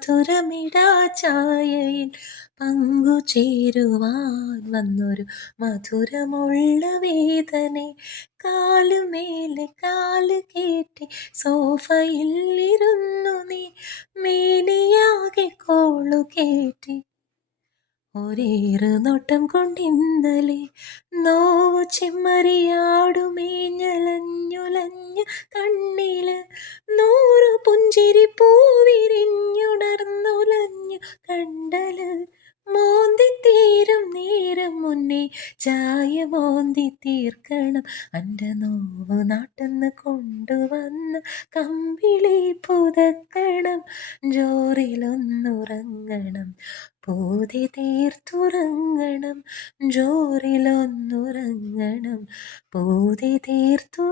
മധുരമിടാ ചായയിൽ പങ്കുചേരുവാൻ വന്നൊരു മധുരമുള്ള വേദനെ. കാലുമേലെ കാല് കേറ്റി സോഫയിൽ ഇരുന്നു നീ, മേനിയാകെ കോളു കേറ്റി ഒരേറ് നോട്ടം കൊണ്ടിന്നലെ. നോവു ചെമ്മരിയാടുമേഞ്ഞലഞ്ഞുലഞ്ഞു കണ്ണില്, 100 പുഞ്ചിരി പൂവിരിഞ്ഞുണർന്നുലഞ്ഞു കണ്ടല്. മോന്തിത്തീരും നേരം മുന്നേ ചായ മോന്തി തീർക്കണം, അൻ്റെ നോവ് നാട്ടെന്ന് കൊണ്ടുവന്ന് കമ്പിളി പുതക്കണം. ജോറിലൊന്നുറങ്ങണം, പൂതി തീർത്തുറങ്ങണം. ജോറിലൊന്നുറങ്ങണം, പൂതി തീർത്തുറങ്ങണം.